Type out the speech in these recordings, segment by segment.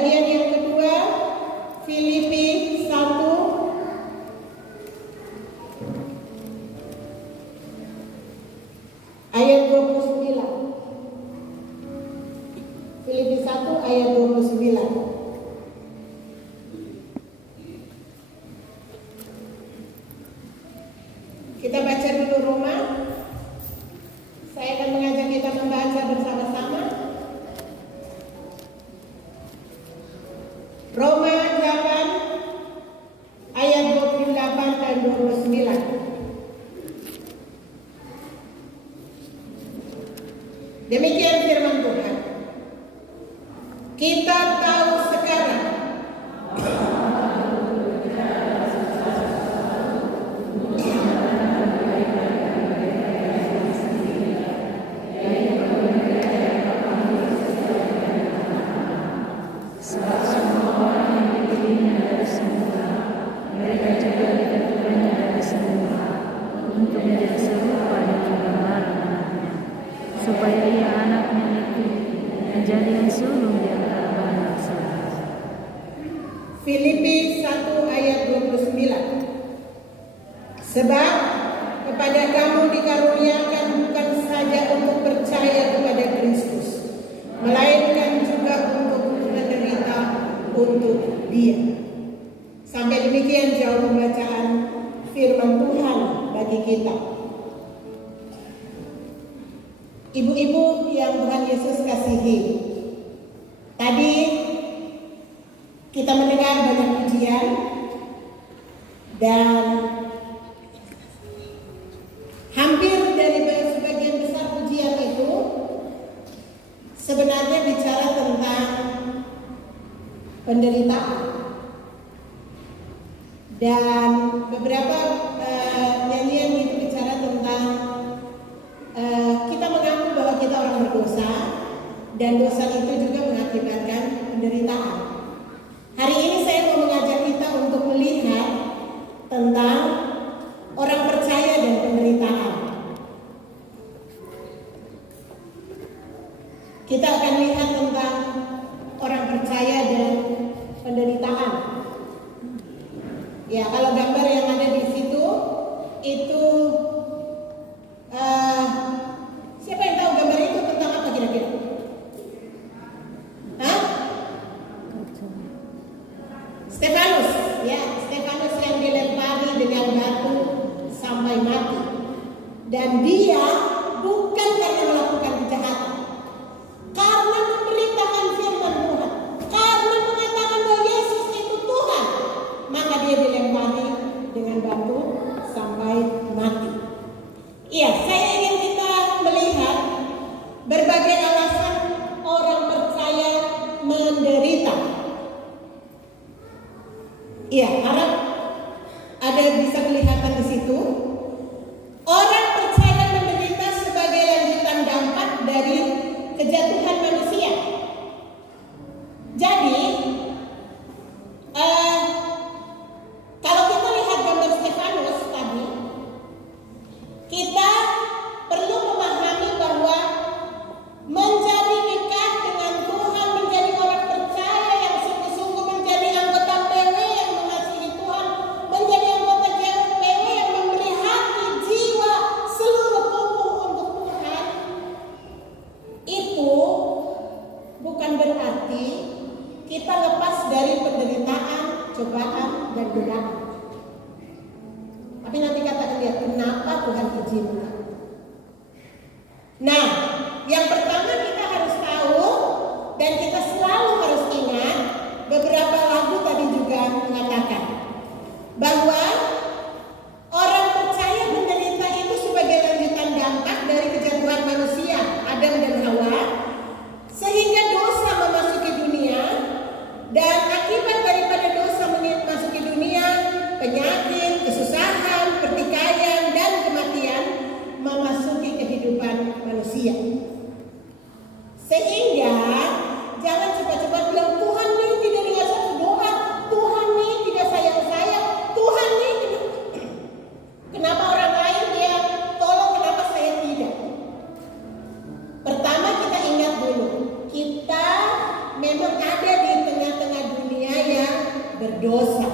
bagian yang kedua, Filipi 1 ayat 29. Filipi 1 ayat 29. Kita baca dulu Roma. Saya akan mengajak kita membaca bersama-sama. Roma 8 ayat 28 dan 29. Demikian firman Tuhan. Kita tahu sekarang supaya ia anaknya itu menjadi yang sulung di antara banyak saudara. Filipi 1 ayat 29. Sebab kepada kamu dikaruniakan bukan saja untuk percaya kepada Kristus, melainkan juga untuk menderita untuk Dia. Sampai demikian jauh pembacaan firman Tuhan bagi kita. Ibu-ibu yang Tuhan Yesus kasihi, tadi kita mendengar banyak pujian dan hampir dari sebagian besar pujian itu sebenarnya bicara tentang penderitaan. Dan beberapa nyanyian itu bicara tentang kita mengaku bahwa kita orang berdosa dan dosa itu juga mengakibatkan penderitaan. Hari ini saya mau mengajak kita untuk melihat tentang orang percaya dan penderitaan. Kita akan lihat tentang orang percaya dan penderitaan. Ya, kalau gambar yang ada di situ itu siapa yang tahu gambar itu tentang apa kira-kira? Hah? Stefanus, ya, Stefanus yang dilempari dengan batu sampai mati. Dan dia bukan karena melakukan kejahatan, karena memberitakan firman Tuhan, karena mengatakan bahwa Yesus itu Tuhan, maka dia dilempari dengan batu sampai mati. Iya, saya ingin kita melihat berbagai alasan orang percaya menderita. Iya, harap ada bisa kelihatan di situ. Orang percaya menderita sebagai lanjutan dampak dari kejatuhan manusia. Jadi, kalau kita lihat gambar Stefanus tadi, kita perlu memahami bahwa menjadi dekat dengan Tuhan, menjadi orang percaya yang sungguh-sungguh menjadi anggota PW yang mengasihi Tuhan, menjadi anggota PW yang memberi hati, jiwa, seluruh tubuh untuk Tuhan, itu bukan berarti kita lepas dari penderitaan, cobaan, dan godaan. Tapi nanti kita akan lihat kenapa Tuhan izinkan. Nah, yang pertama kita harus tahu dan kita selalu harus ingat, beberapa lagu tadi juga mengatakan bahwa orang percaya menderita itu sebagai lanjutan dampak dari kejatuhan manusia, Adam dan Hawa, sehingga dosa memasuki dunia, dan akibat daripada dosa memasuki dunia, penyakit, kesusahan, pertikaian, dan kematian, berdosa.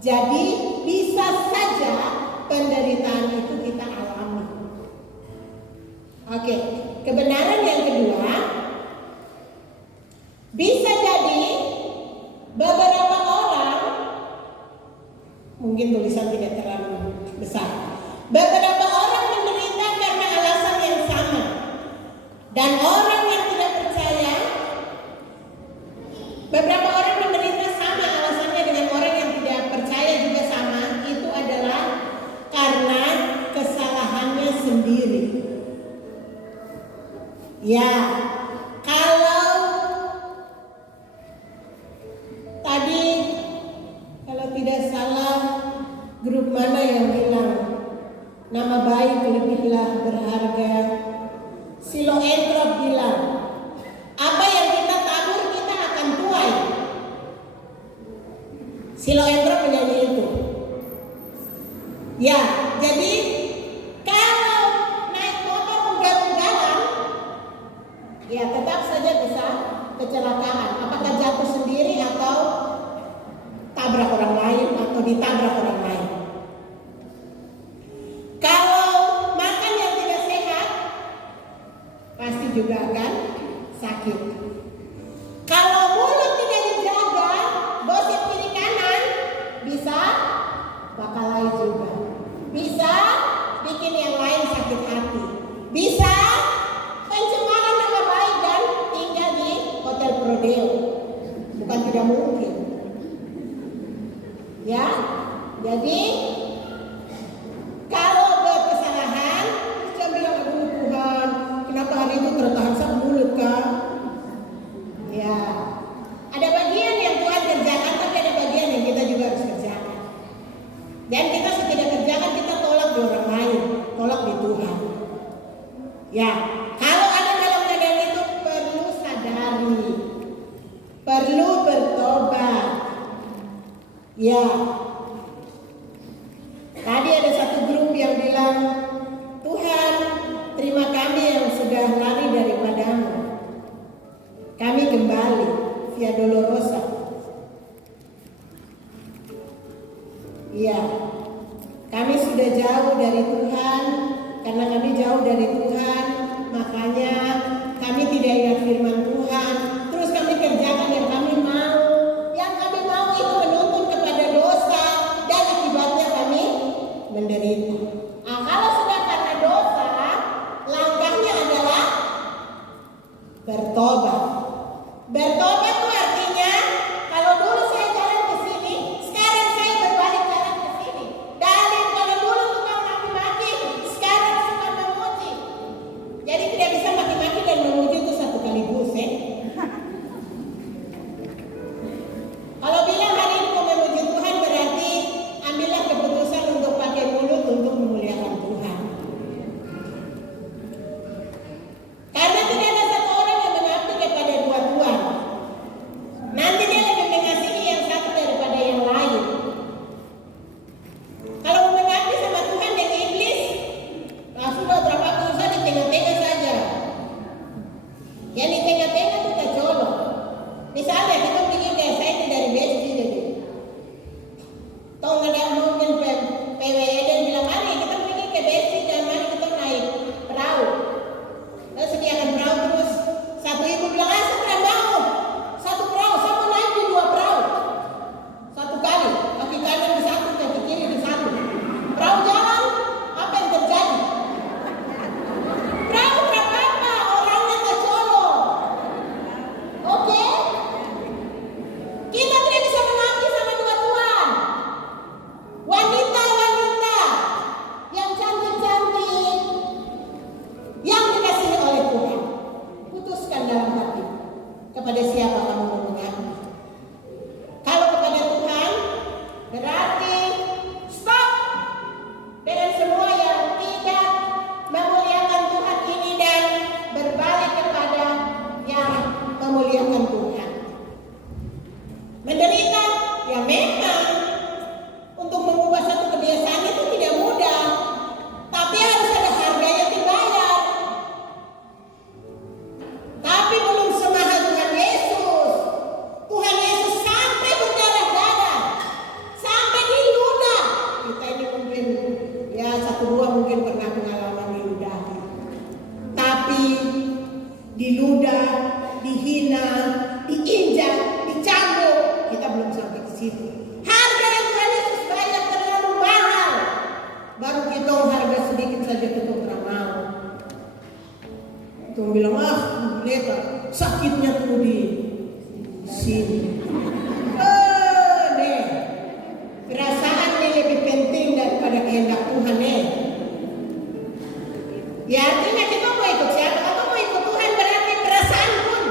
Jadi bisa saja penderitaan itu kita alami. Oke, kebenaran yang kedua, bisa jadi beberapa orang, mungkin tulisan tidak terlalu besar, beberapa orang menderita karena alasan yang sama, dan orang yang tidak percaya, beberapa orang menderita sama alasannya dengan orang yang tidak percaya juga sama, itu adalah karena kesalahannya sendiri. Ya, kalau tadi, kalau tidak salah, grup mana yang bilang nama baik lebihlah berharga? Siloentrop bilang, apa yang kita tabur kita akan tuai. Siloentrop menyanyi itu. Ya, jadi kalau naik motor ugal-ugalan, ya tetap saja bisa kecelakaan. Apakah jatuh sendiri atau tabrak orang lain atau ditabrak orang lain. Kalau makan yang tidak sehat, pasti juga akan sakit. Kalau mulut tidak dijaga, gosip kiri kanan, bisa bakalai juga. Bisa bikin yang lain sakit hati. Bisa pencemaran nama baik dan tinggal di hotel Prodeo. Bukan tidak mungkin. Ya, jadi kalau buat kesalahan, saya bilang, aduh Tuhan, kenapa hari itu tertahan sak mulut kan? Ya, ada bagian yang Tuhan kerjakan, tapi ada bagian yang kita juga harus kerjakan. Dan kita tidak kerjakan, kita tolak di orang lain, tolak di Tuhan. Ya, kalau ada dalam keadaan itu perlu sadari, perlu bertobat. Ya, tadi ada satu grup yang bilang, Tuhan, terima kami yang sudah lari daripadamu. Kami kembali via Dolorosa. Iya, kami sudah jauh dari Tuhan. Karena kami jauh dari Tuhan, makanya kami tidak ingat firman Tuhan. Terus kami kerjakan yang kami mau. Yang kami mau itu menuntun kepada dosa, dan akibatnya kami menderita. Nah, kalau sudah karena dosa, langkahnya adalah bertobat. Bertobat itu artinya, kalau dulu saya jalan ke sini, sekarang saya berbalik jalan ke sini. Dan kalau dulu tukang maki-maki, sekarang suka memuji. Jadi tidak bisa maki-maki dan memuji itu satu kaligus, Kalau bilang hari ini mau memuji Tuhan, berarti ambillah keputusan untuk pakai mulut untuk memuliakan Tuhan. Karena tidak ada satu orang yang mengabdi kepada dua tuan. Nanti dia lebih mengasihi yang satu daripada yang lain. Kalau mengabdi sama Tuhan dan iblis, nah sudah berapa urusan di tengah-tengah saja. Yang di tengah-tengah itu tak colok. Misalnya kita pikir kayak saya itu dari BSD jadi. Tahu nggak ada mungkin PWE dan bilang, mari kita pergi ke BSD dan mari kita naik perahu. Lalu sediakan perahu, terus satu ibu bilang, saya tidak mau satu perahu, saya mau naik di dua perahu. Satu kali, kaki kanan di satu, kaki kiri di satu. Perahu jalan, apa yang terjadi? Perahu berapa apa, orangnya tercolok. Oke? Kita tidak bisa mengabdi sama dua tuan. Wanita-wanita yang cantik-cantik, yang dikasihi oleh Tuhan, putuskan dalam hati kepada siapa kamu mau mengabdi. Kalau kepada Tuhan, berarti stop dengan semua yang tidak memuliakan Tuhan ini dan berbalik kepada yang memuliakan Tuhan. Menderita, ya memang untuk mengubah satu kebiasaan itu tidak mudah, tapi harus ada harga yang dibayar. Tapi belum semahal Tuhan Yesus. Tuhan Yesus sampai berdarah sakitnya tuh di sini. Deh, perasaan ini lebih penting daripada kehendak Tuhan nih. Ya artinya kita mau ikut siapa? Kalau mau ikut Tuhan berarti perasaan pun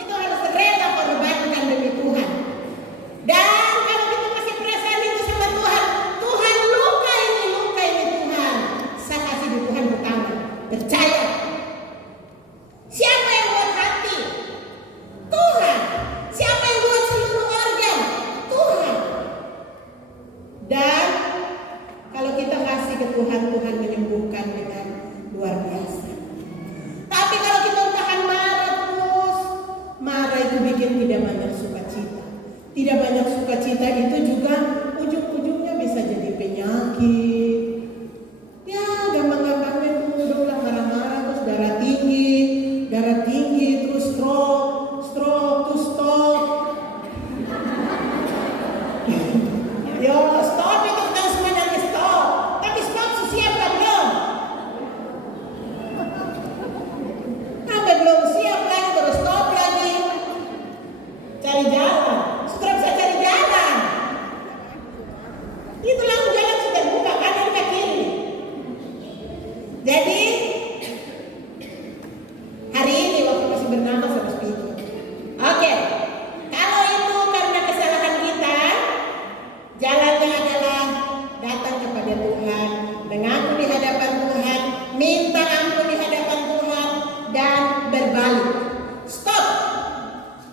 kita harus rela korbankan demi Tuhan. Dan kalau kita masih perasaan itu sama Tuhan, Tuhan luka ini Tuhan. Saya kasih di Tuhan pertama. Percaya. Siapa yang buat hati? Tuhan. Siapa yang buat seluruh organ? Tuhan. Dan kalau kita kasih ke Tuhan, Tuhan menyembuhkan dengan luar biasa. Tapi kalau kita tahan marah terus, marah itu bikin tidak banyak sukacita. Tidak banyak sukacita itu juga ujung-ujungnya bisa jadi penyakit. Ya gampang-gampangnya tuh udah bilang marah-marah terus darah tinggi terus stroke terus stop. Yo stop itu kan sebenarnya stop. Tapi stop siap belum? Sampai belum siap lagi baru stop lagi. Cari jalan. Sudah bisa cari jalan. Itu langsung jalan sudah buka kanan ke kiri. Jadi hari ini waktu masih bernama sama speaker. Oke. Kalau itu karena kesalahan kita, jalannya adalah datang kepada Tuhan, mengaku di hadapan Tuhan, minta ampun di hadapan Tuhan, dan berbalik. Stop.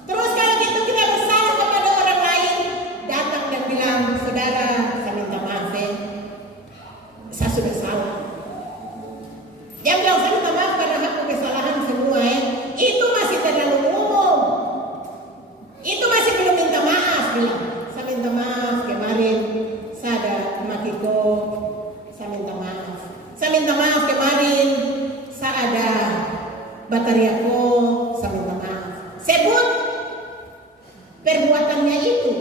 Terus kalau gitu kita bersalah kepada orang lain, datang dan bilang, saudara, saya minta maaf saya sudah salah. Yang bilang saya minta maaf karena aku kesalahan semua itu masih terlalu umum. Itu masih belum minta maaf bilang. Saya minta maaf kemarin saya ada makiko, saya minta maaf. Saya minta maaf kemarin saya ada batariako, saya minta maaf. Sebut perbuatannya itu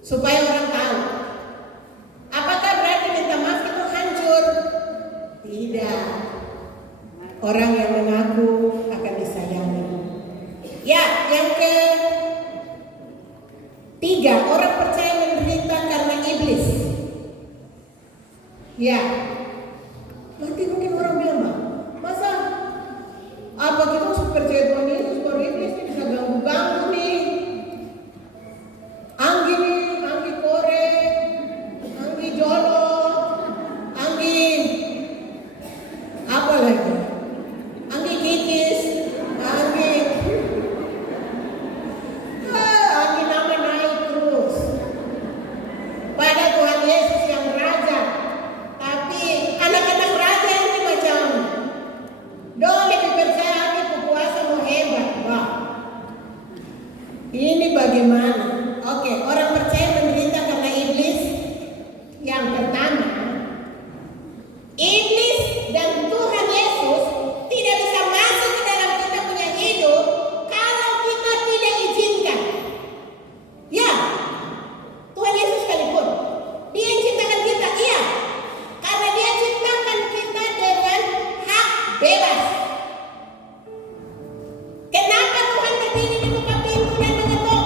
supaya orang tahu. Apakah berarti minta maaf itu hancur? Tidak. Orang yang mengaku akan disayangi. Ya, yang ketiga, orang percaya menderita karena iblis. Ya, nanti mungkin orang bilang, masa apa kita harus percaya Tuhan Yesus baru iblis ini bisa ganggu-ganggu nih. Anggi kore, anggi jolo, anggi apa lagi? Anggi kikis, anggi nama naik terus. Pada Tuhan Yesus yang raja. Tapi anak-anak raja ini macam lebih percaya ini puasa mau hebat. Wah. Ini bagaimana? Oke, orang percaya menderita karena iblis. Yang pertama, iblis dan Tuhan Yesus tidak bisa masuk ke dalam kita punya hidup kalau kita tidak izinkan. Ya, Tuhan Yesus sekalipun Dia ciptakan kita, iya, karena Dia ciptakan kita dengan hak bebas. Kenapa Tuhan berdiri di buka pintu dan mengetuk?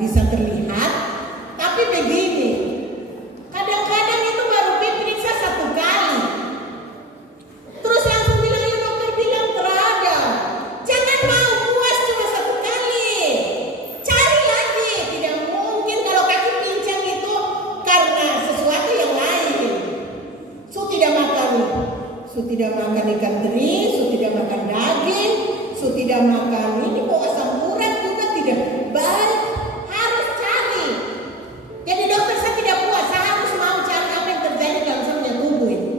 bisa terlihat. Tapi begini, kadang-kadang itu baru diperiksa 1 kali, terus langsung bilang, ya dokter bilang terada. Jangan mau puas cuma 1 kali, cari lagi. Tidak mungkin kalau kaki pincang itu karena sesuatu yang lain. Tidak makan ikan teri, tidak makan daging, tidak makan ini kok asam urat juga tidak baik. Harus cari. Jadi dokter, saya tidak puas, saya harus mau cari apa yang terjadi dalam seluruh tubuh ini.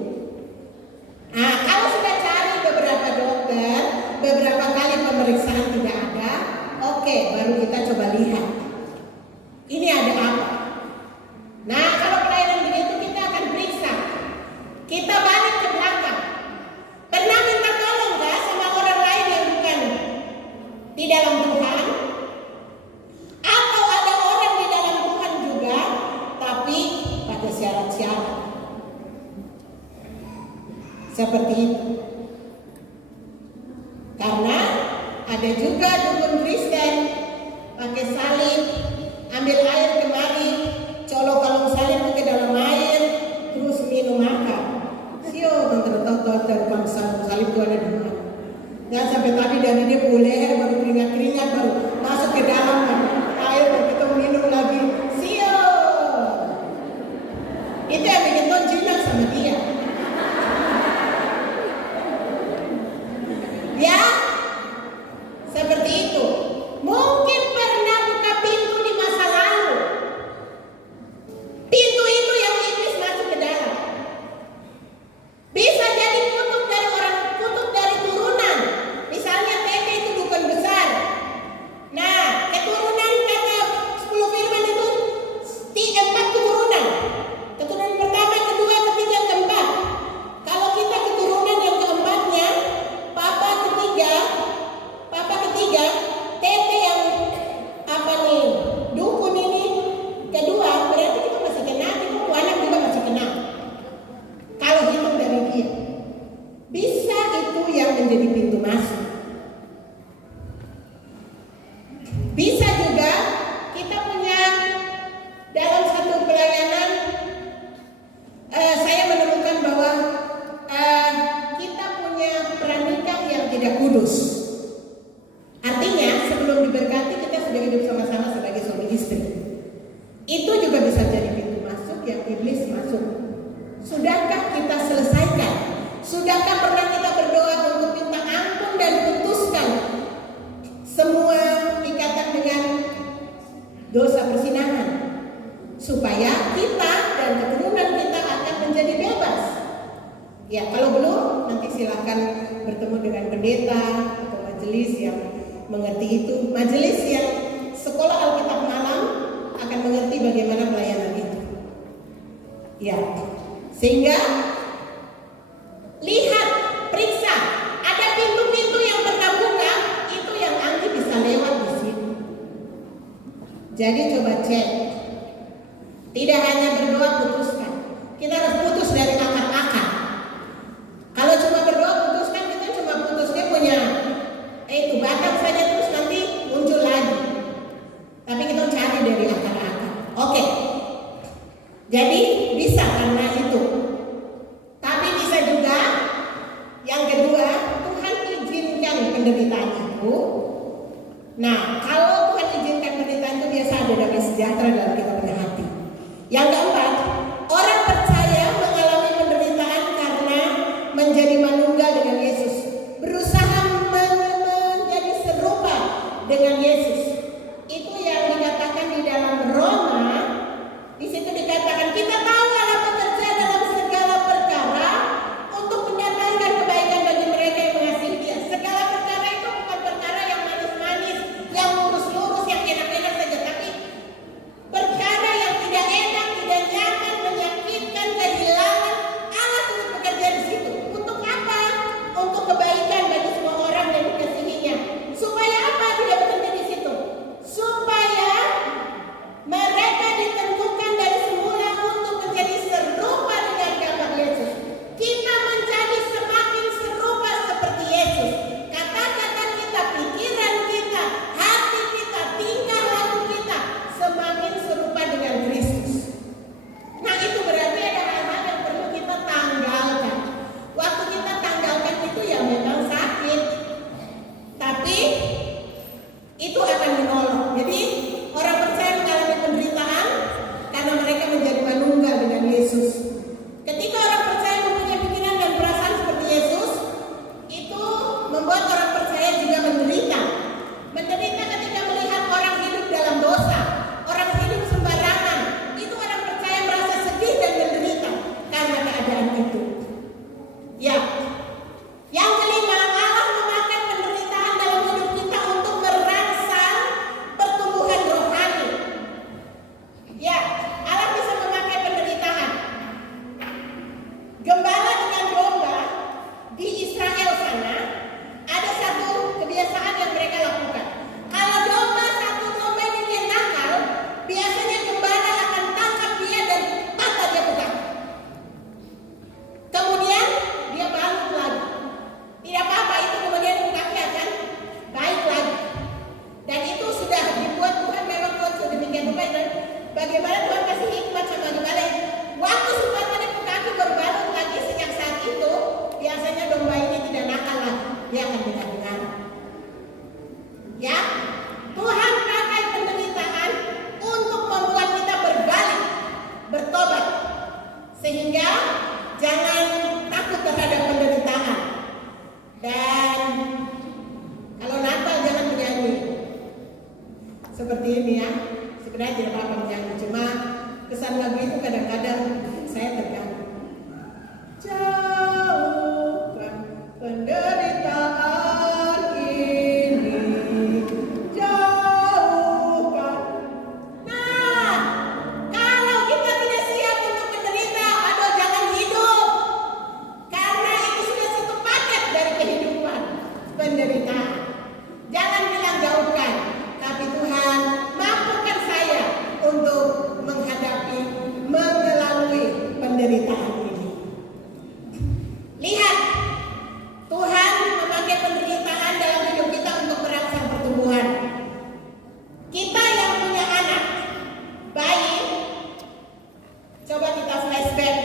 Nah, kalau sudah cari beberapa dokter, beberapa kali pemeriksaan tidak ada, oke, baru kita coba lihat ini ada apa. Nah, kalau pelayanan begitu kita akan periksa. Kita balik ke belakang. Pernah minta tolong gak sama orang lain yang bukan di dalam Tuhan? Atau ada orang di dalam Tuhan juga, tapi pada syarat-syarat seperti itu. Karena ada juga dukun Kristen pakai salib, ambil air kemari, colok kalung salib ke dalam air, terus minum makan. Sio, tonton salib itu ada 2. Dan sampai tadi dari dia boleh baru keringat baru masuk ke dalam air, baru kita minum lagi. Sio, itu yang bikin Tuhan jinak sama dia. Ya, seperti itu. Mungkin pernah buka pintu di masa lalu. Pintu itu yang iblis masuk ke dalam. Bisa jadi kutuk dari turunan. Misalnya Tete itu dukun besar. Nah, keturunan kata 10 firman itu 4 keturunan. Keturunan pertama, kedua, ketiga, keempat. Kalau kita keturunan yang keempatnya, papa ketiga, Tete yang dukun ini kedua, berarti kita masih kena, kita anak juga masih kena. Kalau hitung dari dia, bisa itu yang menjadi pintu masuk. Bisa juga kita punya dalam satu pelayanan, saya menemukan bahwa kita punya pernikah yang tidak kudus. Artinya sebelum diberkati kita sudah hidup sama-sama sebagai suami istri. Itu juga bisa jadi pintu masuk yang iblis masuk. Sudahkah kita selesaikan? Sudahkah pernah kita berdoa untuk minta ampun dan putuskan semua ikatan dengan dosa persinahan, supaya kita dan keturunan kita akan menjadi bebas? Ya, kalau belum, nanti silakan bertemu dengan pendeta atau majelis yang mengerti itu. Majelis yang sekolah Alkitab malam akan mengerti bagaimana pelayanan itu. Ya, sehingga lihat, periksa, ada pintu-pintu yang terbuka, itu yang nanti bisa lewat di sini. Jadi coba cek. Tidak hanya berdoa putuskan, kita harus putus dari akar-akar. Kalau cuma berdoa putuskan, kita cuma putusnya punya itu batang saja, terus nanti muncul lagi. Tapi kita cari dari akar-akar. Oke. Jadi bisa karena itu. Tapi bisa juga yang kedua, Tuhan izinkan penderitaan itu. Nah, kalau Tuhan izinkan penderitaan itu, biasa ada damai sejahtera dalam kita punya hati. Yang keempat, orang percaya mengalami penderitaan karena menjadi manunggal dengan Yesus, berusaha menjadi serupa dengan Yesus. Itu yang dikatakan di dalam Roma. Di situ dikatakan kita tahu Allah bekerja dalam segala perkara untuk mendatangkan kebaikan bagi mereka yang mengasihi Dia. Segala perkara itu bukan perkara yang manis-manis, yang lurus-lurus, yang enak-enak saja, tapi perkara yang tidak enak, tidak nyaman, menyakitkan, kehilangan. Allah turut bekerja di situ. Untuk apa? Untuk kebaikan bagi semua orang yang dikasihinya. Supaya apa dia bekerja di situ? Supaya mereka ditentukan dari semula untuk Jadi orang percaya mengalami penderitaan karena mereka menjadi manunggal dengan Yesus. Ketika orang percaya mempunyai pikiran dan perasaan seperti Yesus, itu membuat orang percaya juga menderita. Menderita ketika melihat orang hidup dalam dosa, orang hidup sembarangan. Itu orang percaya merasa sedih dan menderita karena keadaan itu. Ya. Yang kelima, Allah memakai penderitaan dalam hidup kita untuk merangsang pertumbuhan rohani. Ya, Allah bisa memakai penderitaan. Gembala dengan domba di Israel sana ada satu kebiasaan yang mereka lakukan. Kalau satu domba ini dia nakal, biasanya gembala akan tangkap dia dan patah dia pegang. Kemudian dia balut lagi. Tidak apa-apa, itu kemudian kaki akan baik lagi. Dan itu sudah dibuat Tuhan, memang Tuhan sudah demikian rupa. Dan bagaimana Tuhan kasih hikmat sama gembala. Waktu supaya kaki berbalut lagi, sejak saat itu biasanya domba ini tidak nakal lagi, dia akan dengar-dengar. Ya, Tuhan pakai penderitaan untuk membuat kita berbalik, bertobat, sehingga jangan takut terhadap penderitaan. Dan kalau Natal jangan menyanyi seperti ini ya. Sebenarnya tidak apa-apa menyanyi, cuma kesan lagu itu kadang-kadang saya terganggu. Jauhkan penderitaan ini, jauhkan. Nah, kalau kita tidak siap untuk menderita, aduh jangan hidup. Karena itu sudah satu paket dari kehidupan, penderitaan. Jangan bilang jauhkan, tapi Tuhan mampukan saya untuk menghadapi, mengelalui penderitaan ini. Lihat, Tuhan memakai penderitaan dalam hidup kita untuk merangsang pertumbuhan. Kita yang punya anak, bayi, coba kita flashback.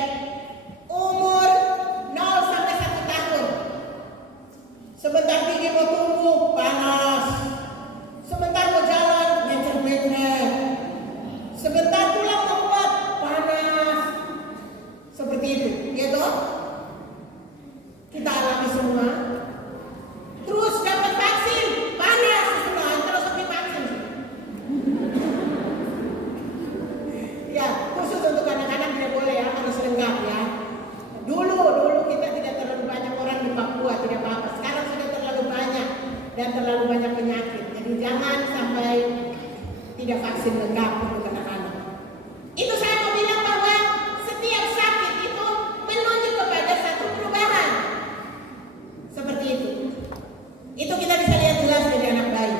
Umur 0 sampai 1 tahun. Sebentar gigi mau tumbuh, panas. Sebentar mau jalan, mencret-mencret. Sebentar tulang mau kuat, panas. Seperti itu, ya toh? Kita alami semua. Terus dapat vaksin, panas semua, terus sampai vaksin. Ya, khusus untuk anak-anak tidak boleh ya, harus lengkap ya. Dulu kita tidak terlalu banyak orang di Papua, tidak apa-apa. Sekarang sudah terlalu banyak dan terlalu banyak penyakit. Jadi jangan sampai tidak vaksin lengkap untuk anak-anak. Itu saya mau bilang bahwa setiap sakit itu menunjuk kepada satu perubahan. Seperti itu. Itu kita bisa lihat jelas dari anak bayi.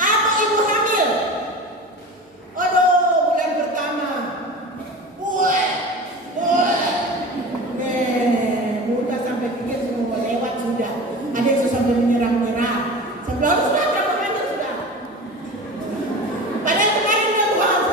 Atau ibu hamil. Aduh, bulan pertama. Muka sampai pikir semua lewat sudah. Ada yang sampai menyerang-nyerang. Sampai harus sudah berapa kali sudah. Padahal kemarin dia buang.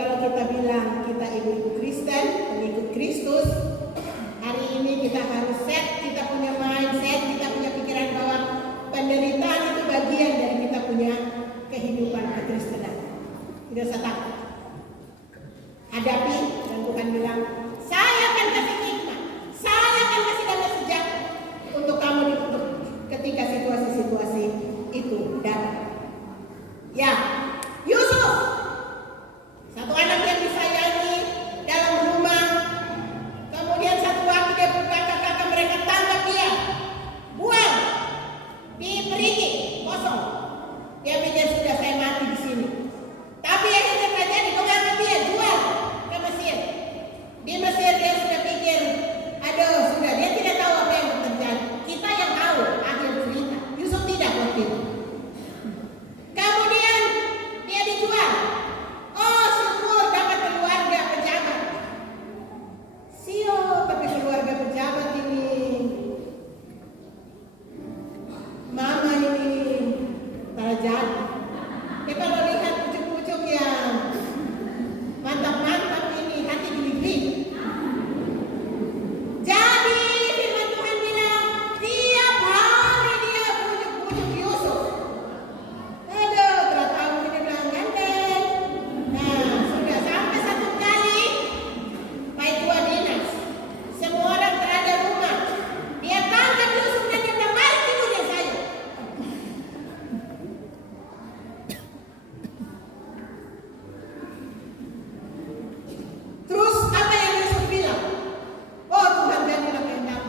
kalau kita bilang kita ibu Kristen, pengikut Kristus, hari ini kita harus set, kita punya mindset, kita punya pikiran bahwa penderitaan itu bagian dari kita punya kehidupan kekristenan. Tidak usah takut. Hadapi, dan Tuhan bilang, saya akan kasih hikmat, saya akan kasih damai sejahtera untuk kamu ketika situasi-situasi itu datang. Ya, Yusuf, satu anak yang disayangi dalam rumah, kemudian satu waktu dia kakak-kakak mereka tangkap dia, buang di perigi kosong. Dia pikir sudah saya mati di sini. Tapi akhirnya terjadi, mengambil dia jual ke Mesir. Di Mesir dia sudah pikir, aduh sudah, dia tidak tahu apa yang terjadi. Kita yang tahu akhir cerita. Yusuf tidak waktu itu. Kemudian dia dijual. Oh syukur dapat keluarga pejabat. Siap, tapi keluarga pejabat ini, mama ini terjadi. Dia kalau lihat pucuk-pucuk yang mantap-mantap ini, hati geli-geli. Jadi firman Tuhan bilang, tiap hari dia pucuk-pucuk Yusuf. Aduh, berat tahu dia bilang ganteng. Nah, sudah sampai satu kali Pak Tua dinas, semua orang berada rumah. Dia tangkap Yusuf dan dia bilang, mari tidur dengan saya. Terus apa yang Yusuf bilang? Oh Tuhan, jadilah kehendak.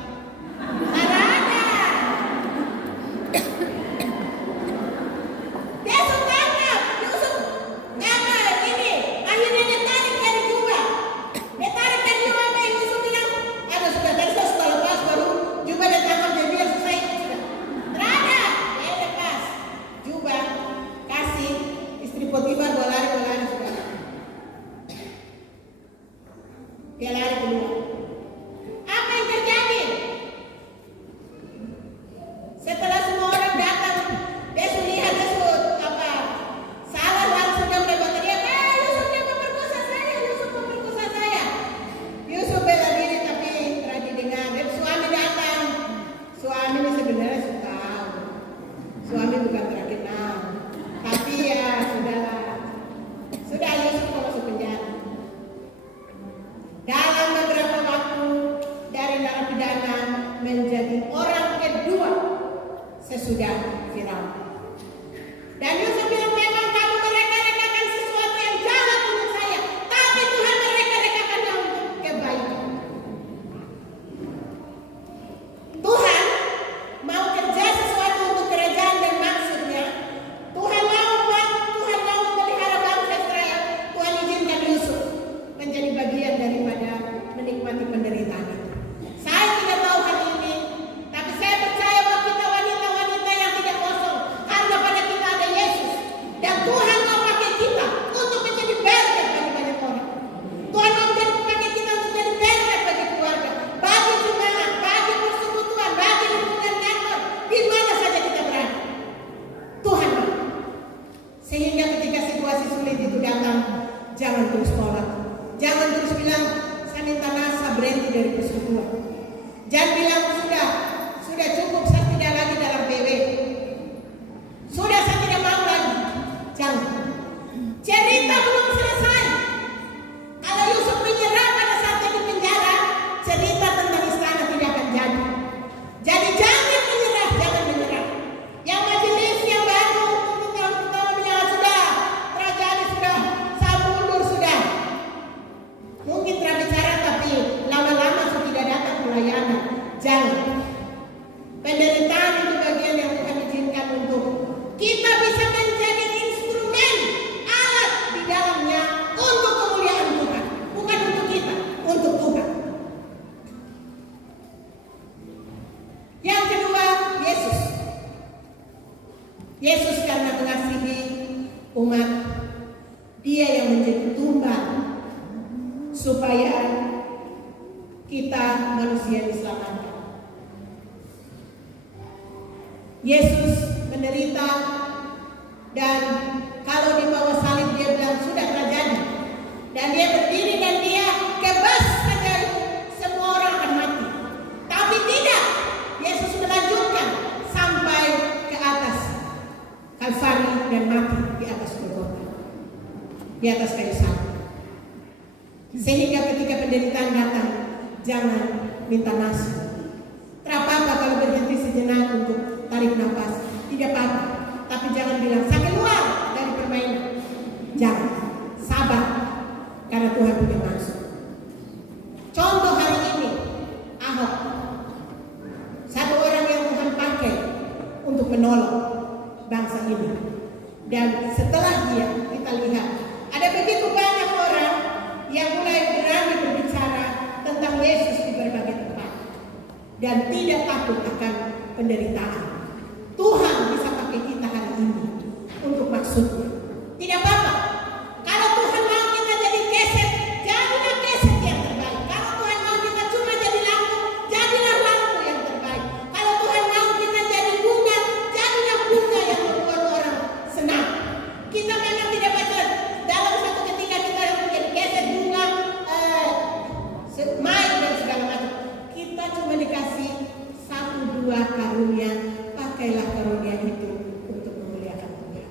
Ada. Dia Yusuf tangkap. Yusuf ngapa ini? Akhirnya dia tarik dari jubah. Dia tarik dari jubah. Apa yang Yusuf bilang? Aduh sudah, tadi saya sudah lepas, baru jubah dia tangkap, dia bilang selesai. Sudah. Terada. Dia lepas jubah, kasih istri Potifar, lari sudah. Dia lari keluar. Apa yang terjadi? Setelah semua orang datang, dia sudah lihat, dia sudah salah, lalu sudah mulai berteriak, Yusuf dia memperkosa saya, Yusuf memperkosa saya. Yusuf bela diri tapi tidak didengar. Suami datang. Suami ini sebenarnya sudah tahu. Suami bukan terkenal. Tapi ya sudahlah. Sudah Yusuf masuk penjara. Dalam beberapa waktu dari narapidana menjadi orang kedua sesudah Firaun. Dan Yusuf bilang, memang kamu mereka-rekakan sesuatu yang jahat untuk saya, tapi Tuhan mereka-rekakannya untuk kebaikan. Tuhan mau kerja sesuatu untuk kerajaan dan maksudnya. Tuhan mau memelihara bangsa Israel. Tuhan izinkan Yusuf menjadi bagian daripada menikmati penderitaan itu. Saya tidak tahu hari ini, tapi saya percaya bahwa kita wanita-wanita yang tidak kosong, karena pada kita ada Yesus. Dan Tuhan mau pakai kita untuk menjadi berkat bagi banyak orang. Tuhan mau pakai kita untuk menjadi berkat bagi keluarga, bagi jemaat, bagi persekutuan, bagi lingkungan kantor, di mana saja kita berada. Tuhan mau. Sehingga ketika situasi sulit itu datang, jangan terus tolak. Jangan terus bilang, saya minta nasa berhenti dari persekutuan. Jangan bilang, sudah cukup, saya tidak lagi dalam PW. Sudah, saya tidak mau lagi. Jangan. Cerita belum selesai. Kalau Yusuf menyerah pada saat di penjara, cerita tentang istana tidak akan jadi. Jadi jangan menyerah. Yang majelis yang baru, kita bilang sudah, kerajaan sudah, saya mundur sudah. Mungkin telah bicara tapi lama-lama sudah tidak datang pelayanan. Jangan. Penderitaan itu bagian yang Tuhan izinkan untuk kita bisa menjadi instrumen, alat di dalamnya untuk kemuliaan Tuhan. Bukan untuk kita, untuk Tuhan. Yang kedua, Yesus. Yesus karena mengasihi umat, dia yang menjadi tumbal supaya kita manusia diselamatkan. Yesus menderita, dan kalau di bawah salib dia bilang sudah terjadi. di atas kayu salib. Sehingga ketika penderitaan datang, jangan minta masuk. Tak apa-apa kalau berhenti sejenak untuk tarik nafas, tidak apa-apa. Tapi jangan bilang, saya keluar dari permainan. Jangan, sabar, karena Tuhan punya maksud. Contoh hari ini, Ahok, satu orang yang Tuhan pakai untuk menolong bangsa ini. Dan setelah dia, kita lihat, ada begitu banyak orang yang mulai berani berbicara tentang Yesus di berbagai tempat dan tidak takut akan penderitaan. Tuhan bisa pakai kita hari ini untuk maksudnya. Tidak apa-apa. Kalau Tuhan mau kita jadi keset, jadilah keset yang terbaik. Kalau Tuhan mau kita cuma jadi lampu, jadilah lampu yang terbaik. Kalau Tuhan mau kita jadi bunga, jadilah bunga yang membuat orang senang. Kita memang tidak baca dalam satu ketika kita menjadi keset bunga, main dan segala macam. Kita cuma dikasih 1-2 karunia, pakailah karunia itu untuk memuliakan Tuhan.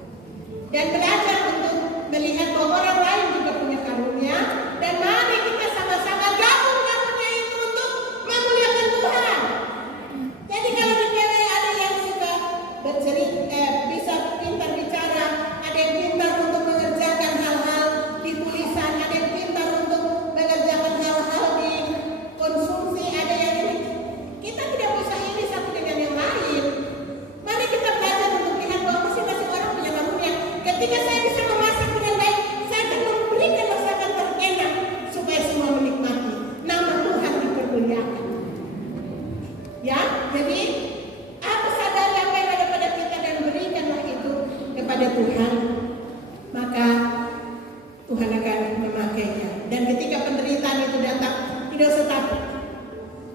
Dan belajar untuk melihat bahwa orang lain juga punya karunia, dan mari kita sama-sama gabung karunia itu untuk memuliakan Tuhan. Jadi kalau di PW ada yang suka bercerita, bisa pintar bicara, ada yang pintar untuk mengerjakan hal-hal di tulisan, ada yang pintar untuk mengerjakan hal-hal di konsumsi, ada yang ini. Kita tidak bisa ini satu dengan yang lain. Mari kita belajar untuk lihat bahwa masing-masing orang punya karunia. Ketika saya bisa memasak dengan baik, saya akan memberikan masakan terenak supaya semua menikmati. Nama Tuhan dipermuliakan. Ya, jadi apa sadari apa yang ada pada kita dan berikanlah itu kepada Tuhan. Maka Tuhan akan memakainya. Dan ketika penderitaan itu datang, tidak usah takut.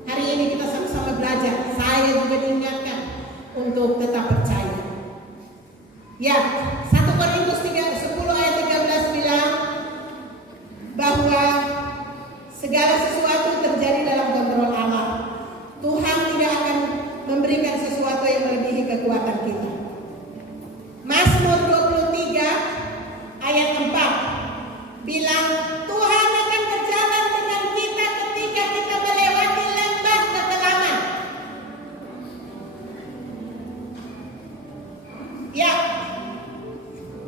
Hari ini kita sama-sama belajar. Saya juga diingatkan untuk tetap percaya. Ya, 1 Korintus 10 ayat 13 bilang bahwa segala sesuatu terjadi dalam kontrol Allah. Tuhan tidak akan memberikan sesuatu yang melebihi kekuatan kita. Mazmur 23 ayat 4 bilang Tuhan akan berjalan dengan kita ketika kita melewati lembah kekelaman. Ya,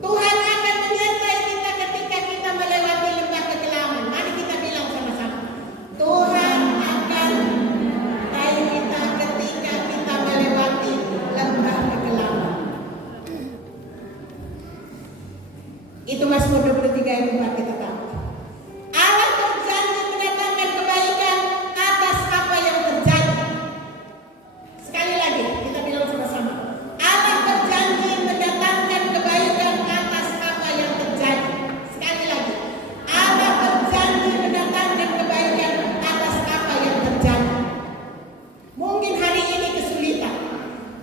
Tuhan akan menyertai kita ketika kita melewati lembah kekelaman. Mari kita bilang sama-sama, Tuhan akan menyertai kita ketika kita melewati lembah kekelaman. Itu Mazmur 23 ayat 4 kita tahu. Allah berjanji mendatangkan kebaikan atas apa yang terjadi. Sekali lagi kita bilang sama-sama, Allah berjanji mendatangkan kebaikan atas apa yang terjadi. Sekali lagi, Allah berjanji mendatangkan kebaikan atas apa yang terjadi. Mungkin hari ini kesulitan,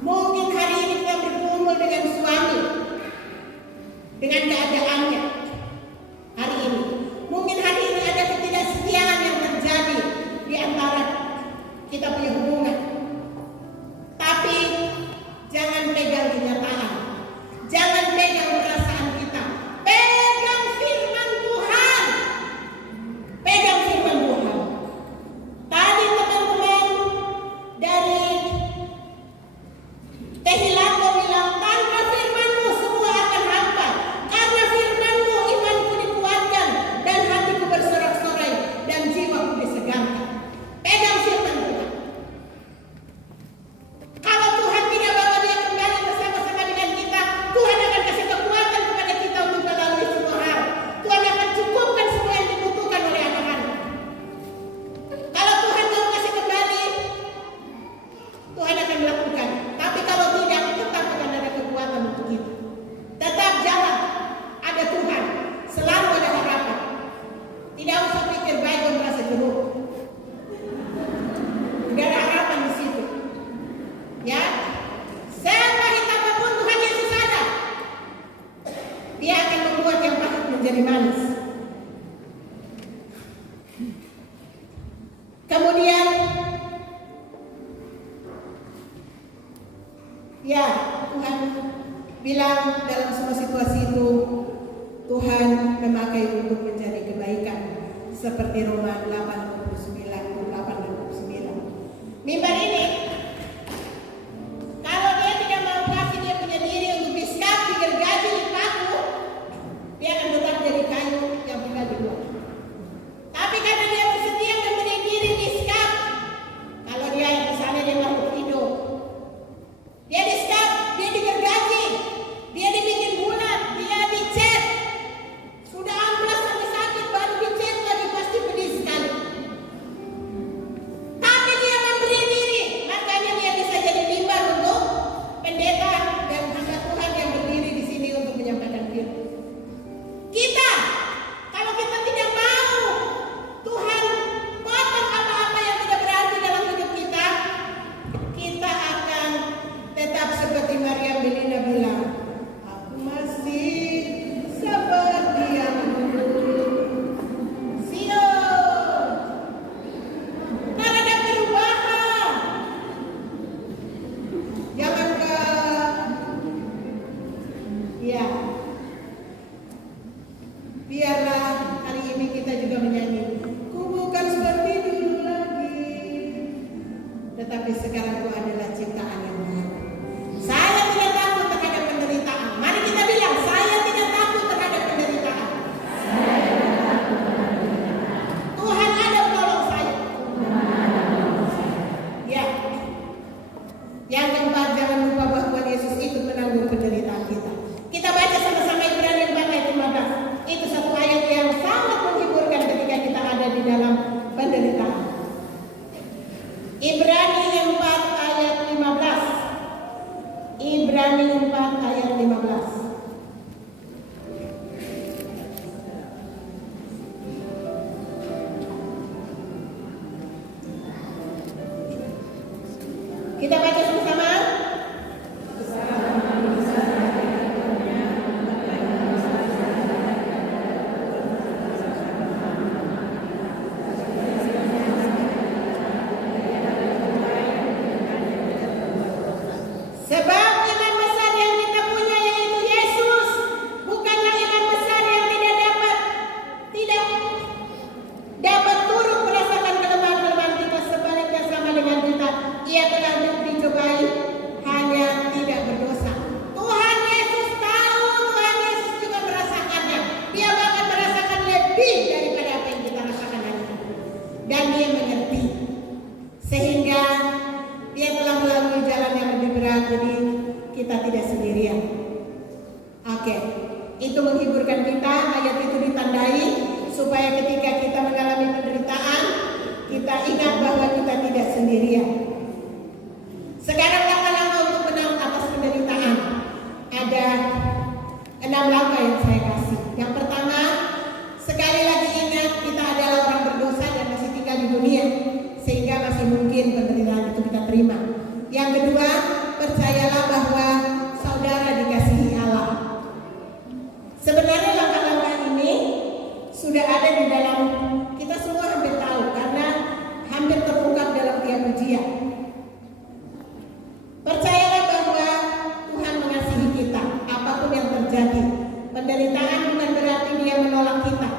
mungkin hari ini kita bergumul dengan suami, dengan keadaannya. Hari ini, mungkin hari ini ada ketidaksetiaan yang terjadi di antara kita punya hubungan. Tapi jangan pegang kenyataan, jangan pegang perasaan kita, pegang firman Tuhan, pegang firman Tuhan. Tadi teman-teman dari Tehilako bilang, tanpa firman-Mu semua akan hampa. Karena firman-Mu imanku dikuatkan dan hatiku bersorak-sorai dan jiwaku disegarkan. Pegang firman Tuhan. Kalau Tuhan tidak bawa dia kembali bersama-sama dengan kita, Tuhan akan kasih kekuatan kepada kita untuk melalui semua hal. Tuhan akan cukupkan semua yang dibutuhkan oleh anak-anak. Kalau Tuhan mau kasih kembali, Tuhan akan melakukan. Tapi kalau tidak, tetap akan ada kekuatan untuk kita. Tetap jalan. Ada Tuhan. Selalu ada harapan. Tidak usah pikir baik dan merasa jeruk. Tidak ada harapan di situ. Ya. Sepahit apapun Tuhan Yesus ada, Dia akan membuat yang pahit menjadi manis. Kemudian ya, Tuhan bilang dalam semua situasi itu Tuhan memakai seperti Roma 8:29. Mimbar ini kalau dia tidak mau kasih dia punya diri untuk diskap, digergaji, dipaku, dia akan tetap jadi kayu yang tinggal di luar. Tapi karena dia bersedia memberi diri diskap, kalau dia misalnya dia makhluk hidup, dia diskap, dia digergaji, dia dibikin bulat, dia dicat, sudah amplas sampai sakit baru dicat lagi, pasti pedih sekali. Tapi dia memberi diri, makanya dia bisa jadi mimbar untuk pendeta dan hamba Tuhan yang berdiri di sini untuk menyampaikan firman. Kita, kalau kita tidak mau Tuhan potong apa-apa yang tidak berarti dalam hidup kita, kita akan tetap seperti Maria Belina bilang, aku masih seperti yang dulu. Sion, tak ada perubahan. Jangankan, ya, biarlah hari ini kita juga menyanyi, ku bukan seperti dulu lagi, tetapi sekarang ku adalah ciptaan yang baru. Saya tidak takut terhadap penderitaan. Mari kita bilang, saya tidak takut terhadap penderitaan. Tuhan ada menolong saya. Ya. Yang keempat, jangan lupa bahwa Yesus itu menanggung penderitaan kita. Kita baca sama-sama Ibrani 4 ayat 15. Itu satu ayat yang sangat menghiburkan ketika kita ada di dalam penderitaan. Ibrani 4 ayat 15. Ibrani 4 ayat 15. Kita baca sama-sama. Sebab iman besar yang kita punya yaitu Yesus bukanlah iman besar yang tidak dapat turut merasakan kelemahan-kelemahan kita, sebaliknya sama dengan kita. Ia telah dicobai, hanya tidak berdosa. Tuhan Yesus tahu, Tuhan Yesus juga merasakannya. Dia bahkan merasakan lebih daripada apa yang kita rasakan hari ini. Dan dia mengerti, sehingga dia telah melalui jalan yang lebih berat, jadi kita tidak sendirian. Oke, itu menghiburkan kita. Ayat itu ditandai supaya ketika kita mengalami penderitaan, kita ingat bahwa kita tidak sendirian. Sekarang langkah-langkah untuk menang atas penderitaan. Ada 6 langkah yang saya kasih. Yang pertama, sekali lagi ingat kita adalah orang berdosa dan masih tinggal di dunia, sehingga masih mungkin penderitaan itu kita terima. Yang kedua, percayalah bahwa saudara dikasihi Allah. Sebenarnya langkah-langkah ini sudah ada di dalam, kita semua hampir tahu karena hampir terungkap dalam tiap ujian. Percayalah bahwa Tuhan mengasihi kita apapun yang terjadi. Penderitaan bukan berarti dia menolak kita.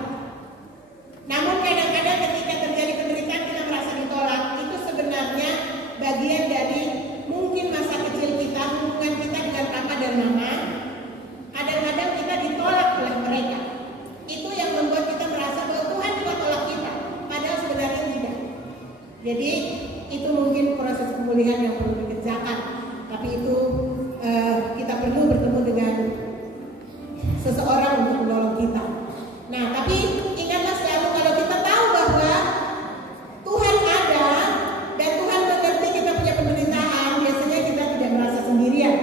Namun kadang-kadang ketika terjadi penderitaan kita merasa ditolak. Itu sebenarnya bagian dari mungkin masa kecil kita, hubungan kita dengan papa dan mama. Kadang-kadang kita ditolak oleh mereka. Itu yang membuat kita merasa bahwa Tuhan juga tolak kita. Padahal sebenarnya tidak. Jadi itu mungkin proses pemulihan yang perlu dikerjakan. Tapi itu kita perlu bertemu dengan seseorang untuk menolong kita. Nah, tapi ingatlah selalu kalau kita tahu bahwa Tuhan ada dan Tuhan mengerti kita punya penderitaan, biasanya kita tidak merasa sendirian.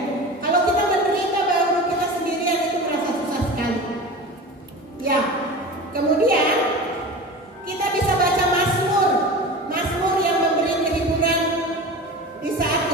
Kalau kita menderita baru kita sendirian, itu merasa susah sekali. Ya, kemudian kita bisa baca Mazmur yang memberi kehiburan di saat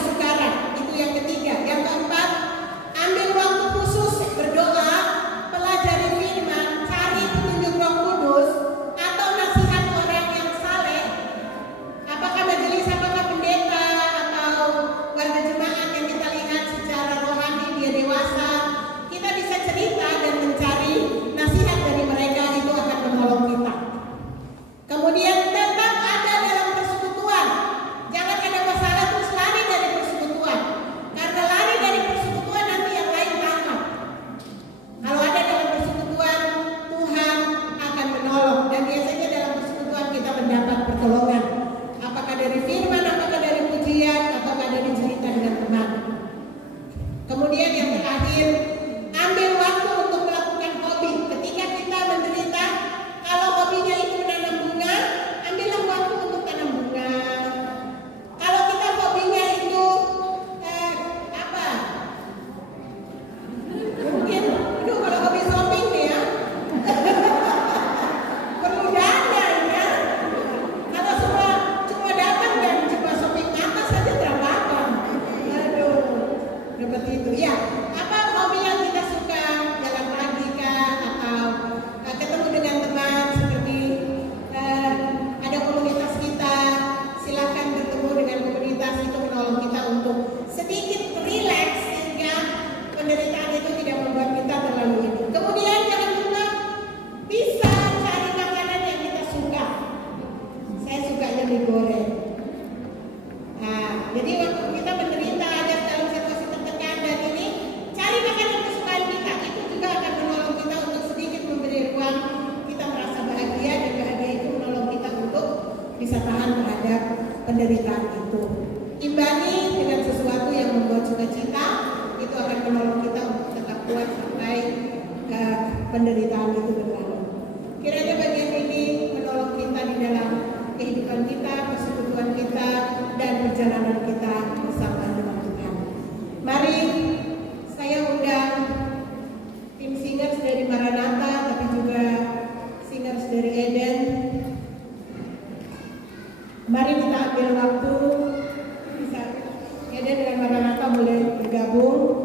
bisa tahan terhadap penderitaan itu. Imbangi dengan sesuatu yang membuat sukacita, itu akan menolong kita untuk tetap kuat sampai penderitaan itu berlalu. Kiranya bagian ini menolong kita di dalam kehidupan kita, persekutuan kita, dan perjalanan kita bersama dengan Tuhan. Mari saya undang tim singers dari Maranatha, tapi juga singers dari Eden. Mari kita ambil waktu, bisa Eden dan Maranatha boleh bergabung.